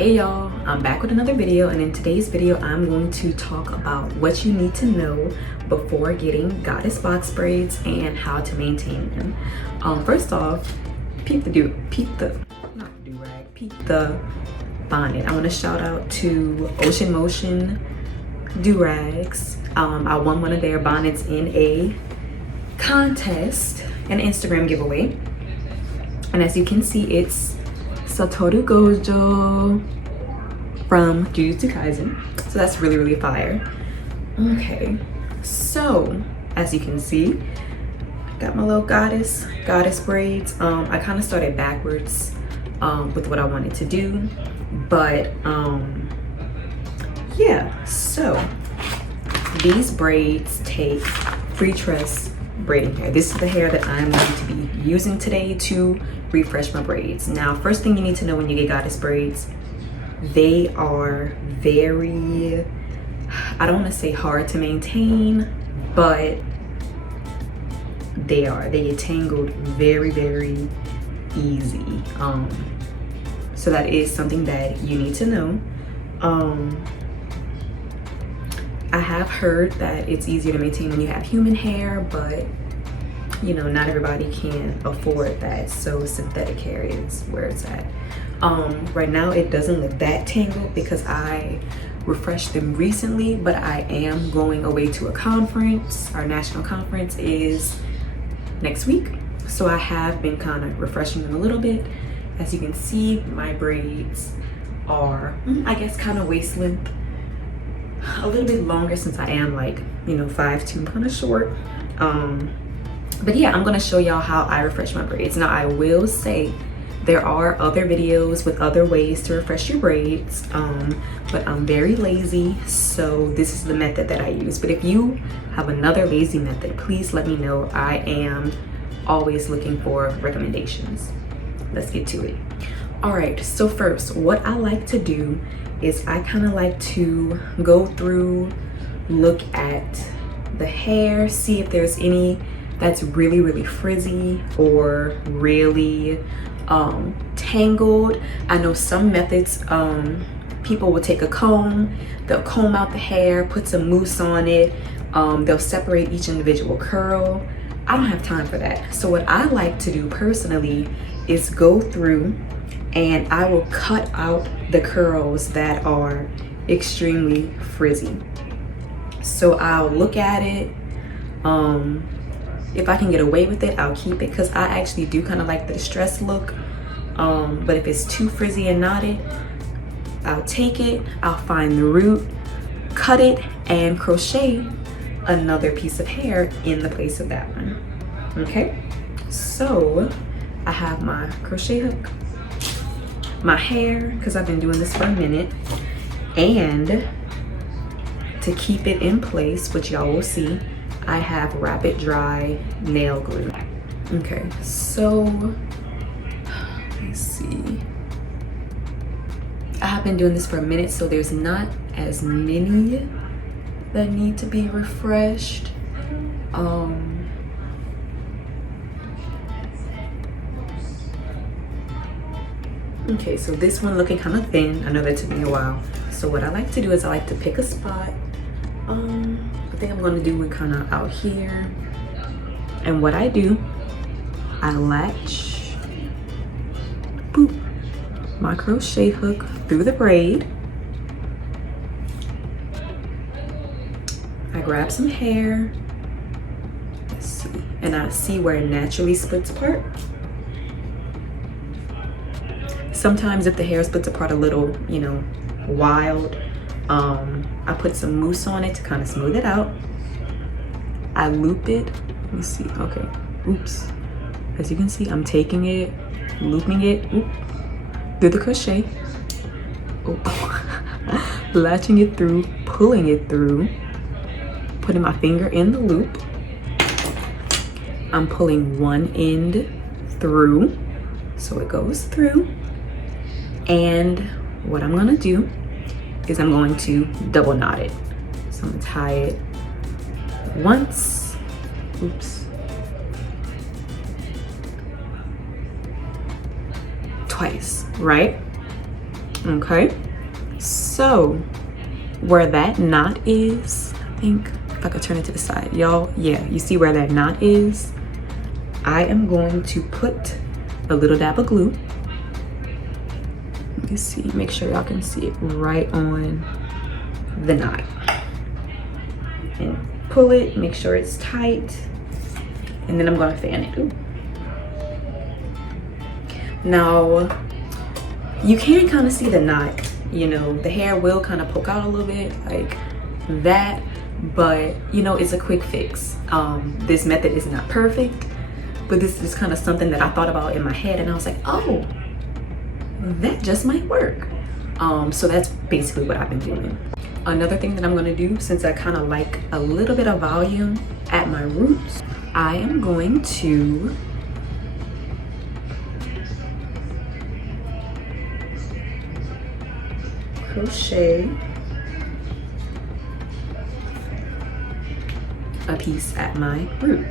Hey y'all, I'm back with another video, and in today's video I'm going to talk about what you need to know before getting goddess box braids and how to maintain them. First off, peep the bonnet. I want to shout out to Ocean Motion do-rags. I won one of their bonnets in a contest, an Instagram giveaway, and as you can see, it's Satoru Gojo from Jujutsu Kaisen, so that's really fire. Okay, so as you can see, got my little goddess braids. I kind of started backwards with what I wanted to do, but yeah, so these braids take free tress braiding hair. This is the hair that I'm going to be using today to refresh my braids. Now, first thing you need to know when you get goddess braids, they are very, I don't want to say hard to maintain, but they get tangled very easy. So that is something that you need to know. I have heard that it's easier to maintain when you have human hair, but you know, not everybody can afford that, so synthetic hair is where it's at. Right now it doesn't look that tangled because I refreshed them recently, but I am going away to a conference. Our national conference is next week, so I have been kind of refreshing them a little bit. As you can see, my braids are, I guess, kind of waist length, a little bit longer since I am like, you know, 5'2", kind of short. But yeah, I'm gonna show y'all how I refresh my braids. Now, I will say there are other videos with other ways to refresh your braids, but I'm very lazy, so this is the method that I use. But if you have another lazy method, please let me know. I am always looking for recommendations. Let's get to it. All right, so first, what I like to do is I kind of like to go through, look at the hair, see if there's any that's really frizzy or really tangled. I know some methods, people will take a comb, they'll comb out the hair, put some mousse on it, they'll separate each individual curl. I don't have time for that. So what I like to do personally is go through and I will cut out the curls that are extremely frizzy. So I'll look at it, if I can get away with it, I'll keep it, because I actually do kind of like the distressed look. But if it's too frizzy and knotted, I'll take it, I'll find the root, cut it, and crochet another piece of hair in the place of that one. Okay, so I have my crochet hook, my hair, because I've been doing this for a minute, and to keep it in place, which y'all will see, I have rapid dry nail glue. Okay, so let's see. I have been doing this for a minute, so there's not as many that need to be refreshed. Okay, so this one looking kind of thin. I know that took me a while. So what I like to do is I like to pick a spot. I think I'm going to do it kind of out here. And what I do, I latch, boop, my crochet hook through the braid. I grab some hair, let's see, and I see where it naturally splits apart. Sometimes if the hair splits apart a little, you know, wild, I put some mousse on it to kind of smooth it out. I loop it, let me see, okay, oops. As you can see, I'm taking it, looping it, through the crochet, latching it through, pulling it through, putting my finger in the loop. I'm pulling one end through, so it goes through. And what I'm gonna do is I'm going to double knot it. So I'm gonna tie it once, oops, twice, right? Okay, so where that knot is, I think if I could turn it to the side, y'all, yeah, you see where that knot is? I am going to put a little dab of glue. Let me see, make sure y'all can see it right on the knot. And pull it, make sure it's tight, and then I'm gonna fan it. Ooh. Now, you can kind of see the knot, you know, the hair will kind of poke out a little bit like that, but you know, it's a quick fix. This method is not perfect, but this is kind of something that I thought about in my head, and I was like, oh, that just might work. So that's basically what I've been doing. Another thing that I'm gonna do, since I kind of like a little bit of volume at my roots, I am going to crochet a piece at my root.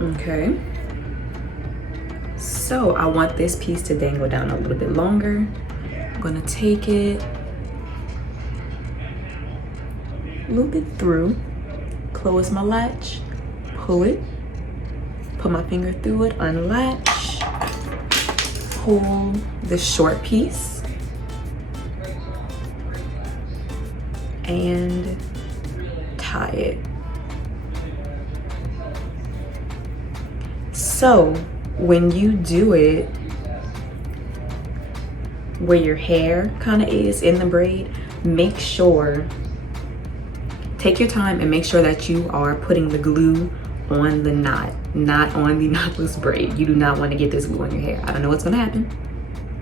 Okay, so I want this piece to dangle down a little bit longer. I'm gonna take it, loop it through, close my latch, pull it, put my finger through it, unlatch, pull the short piece, and tie it. So when you do it where your hair kind of is in the braid, make sure, take your time and make sure that you are putting the glue on the knot, not on the knotless braid. You do not want to get this glue on your hair. I don't know what's gonna happen,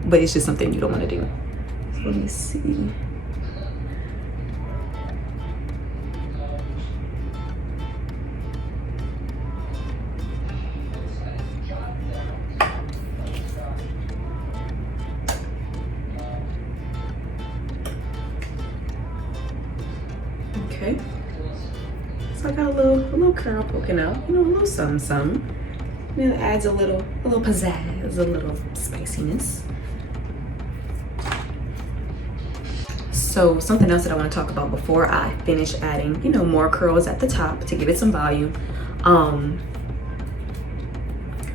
but it's just something you don't want to do. So let me see. Okay, so I got a little curl poking out, you know, a little something. And it adds a little pizzazz, a little spiciness. So something else that I want to talk about before I finish adding, you know, more curls at the top to give it some volume.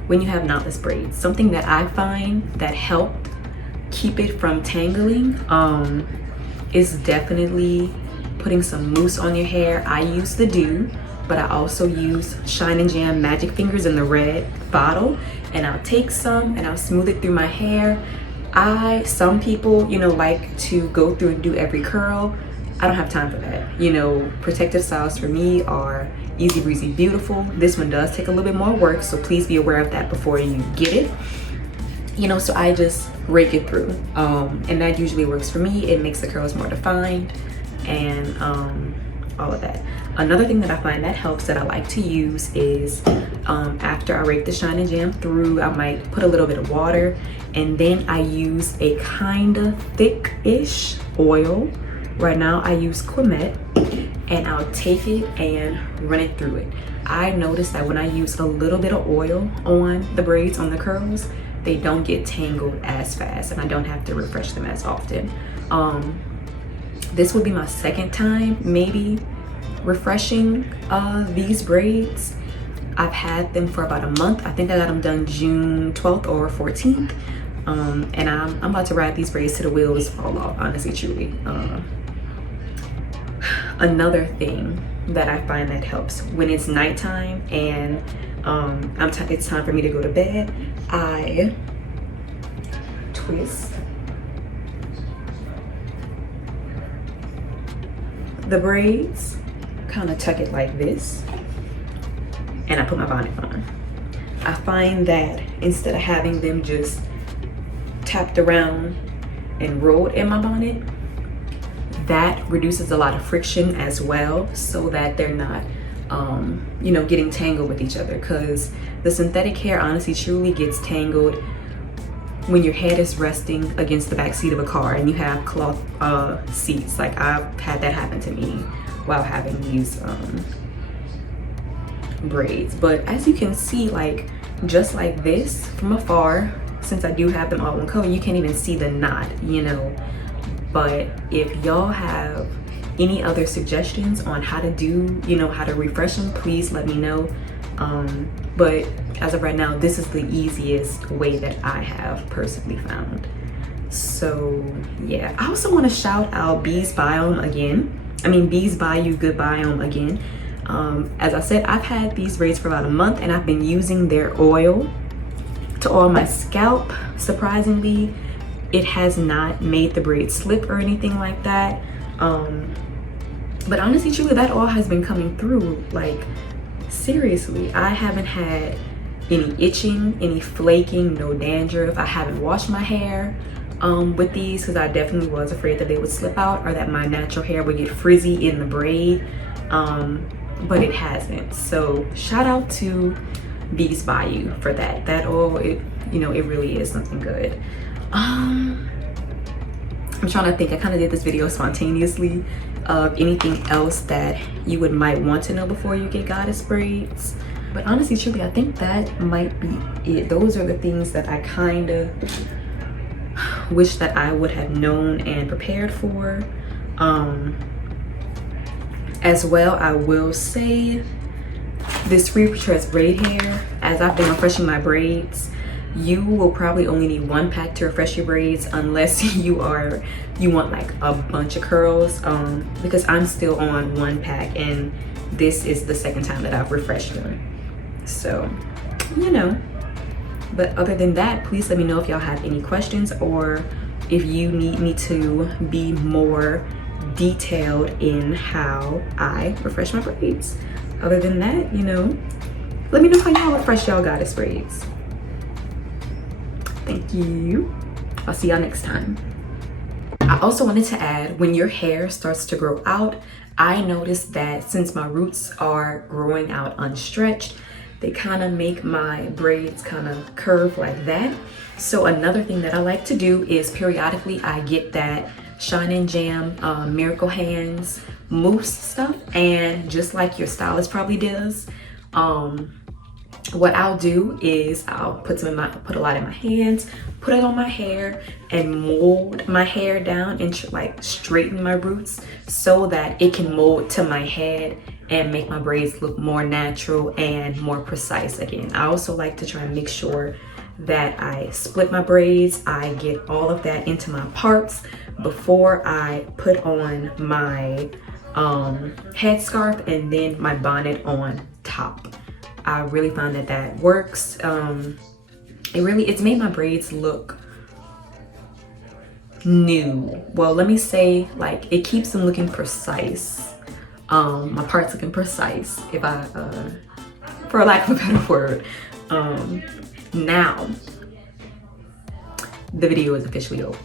When you have knotless braids, something that I find that helped keep it from tangling is definitely putting some mousse on your hair. I use the Dew, but I also use Shine and Jam Magic Fingers in the red bottle, and I'll take some and I'll smooth it through my hair. Some people, you know, like to go through and do every curl. I don't have time for that. You know, protective styles for me are easy breezy beautiful. This one does take a little bit more work, so please be aware of that before you get it. You know, so I just rake it through, and that usually works for me. It makes the curls more defined and all of that. Another thing that I find that helps that I like to use is after I rake the Shine and Jam through, I might put a little bit of water, and then I use a kind of thick-ish oil. Right now I use Quimette, and I'll take it and run it through it. I noticed that when I use a little bit of oil on the braids, on the curls, they don't get tangled as fast, and I don't have to refresh them as often. This will be my second time maybe refreshing these braids. I've had them for about a month. I think I got them done June 12th or 14th. And I'm about to ride these braids to the wheels fall off, honestly, truly. Another thing that I find that helps when it's nighttime and it's time for me to go to bed, I twist the braids, kind of tuck it like this, and I put my bonnet on. I find that instead of having them just tapped around and rolled in my bonnet, that reduces a lot of friction as well, so that they're not you know, getting tangled with each other, because the synthetic hair honestly truly gets tangled when your head is resting against the back seat of a car and you have cloth seats. Like, I've had that happen to me while having these braids. But as you can see, like, just like this from afar. Since I do have them all in color, you can't even see the knot, you know. But if y'all have any other suggestions on how to do, you know, how to refresh them, please let me know. But as of right now, this is the easiest way that I have personally found. So yeah, I also want to shout out Bees Biome again. I mean, Bees Buy You Good Biome again. As I said, I've had these braids for about a month and I've been using their oil to oil my scalp. Surprisingly, it has not made the braid slip or anything like that. But honestly, truly, that oil has been coming through. Like, seriously, I haven't had any itching, any flaking, no dandruff. I haven't washed my hair with these because I definitely was afraid that they would slip out or that my natural hair would get frizzy in the braid. But it hasn't. So shout out to Bees By You for that. That oil, it, you know, it really is something good. I'm trying to think. I kind of did this video spontaneously of anything else that you might want to know before you get goddess braids. But honestly, truly, I think that might be it. Those are the things that I kind of wish that I would have known and prepared for. As well, I will say this free pressed braid hair, as I've been refreshing my braids, you will probably only need one pack to refresh your braids unless you want like a bunch of curls, because I'm still on one pack and this is the second time that I've refreshed them. So, you know, but other than that, please let me know if y'all have any questions or if you need me to be more detailed in how I refresh my braids. Other than that, you know, let me know how y'all refresh y'all goddess braids. Thank you. I'll see y'all next time. I also wanted to add, when your hair starts to grow out, I noticed that since my roots are growing out unstretched, they kind of make my braids kind of curve like that. So another thing that I like to do is periodically I get that Shine and Jam Miracle Hands mousse stuff, and just like your stylist probably does, what I'll do is I'll put a lot in my hands, put it on my hair, and mold my hair down and like straighten my roots so that it can mold to my head and make my braids look more natural and more precise again. I also like to try and make sure that I split my braids. I get all of that into my parts before I put on my headscarf and then my bonnet on top. I really found that that works. It's made my braids look new. Well, let me say, like, it keeps them looking precise. My parts looking precise, if I, for lack of a better word. Now, the video is officially over.